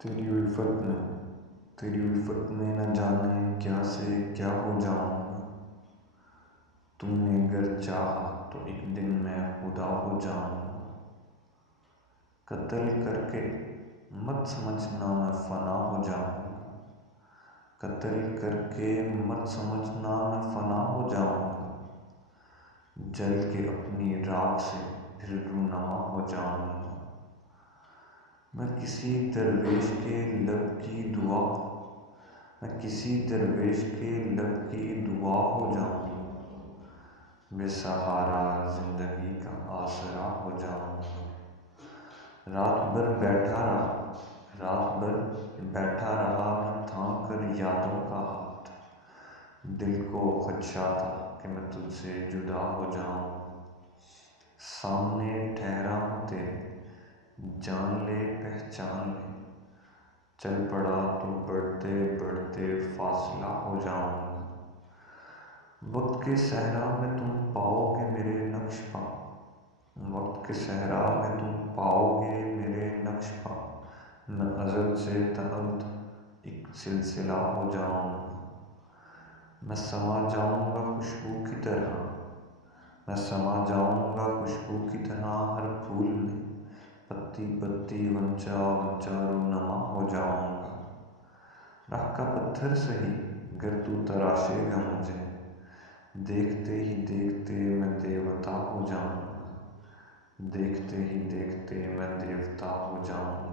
تیری الفت میں نہ جانے کیا سے کیا ہو جاؤں گا۔ تم نے گر چاہا تو ایک دن میں خدا ہو جاؤں گا۔ قتل کر کے مت سمجھنا میں فنا ہو جاؤں گا۔ قتل کر کے مت سمجھنا میں فنا ہو جاؤں گا۔ جل کے اپنی راکھ سے پھر رونما ہو جاؤں گا۔ میں کسی درویش کے لب کی دعا ہو جاؤں گا۔ بے سہارا زندگی کا آسرا ہو جاؤں گا۔ رات بھر بیٹھا رہا میں تھام کر یادوں کا ہاتھ۔ دل کو خدشہ تھا کہ میں تجھ سے جدا ہو جاؤں گا۔ سامنے ٹھہرا ہوں تیرے، جان لے پہچان لے۔ چل پڑا تو بڑھتے بڑھتے فاصلہ ہو جاؤں گا۔ وقت کے صحرا میں تم پاؤ گے میرے نقش پا۔ میں ازل سے تابت ایک سلسلہ ہو جاؤں گا۔ میں سما جاؤں گا خوشبو کی طرح ہر پھول میں۔ پتی پتی غنچہ رونما ہو جاؤں گا۔ راہ کا پتھر سہی گر تو تراشے گا مجھے، دیکھتے ہی دیکھتے میں دیوتا ہو جاؤں گا۔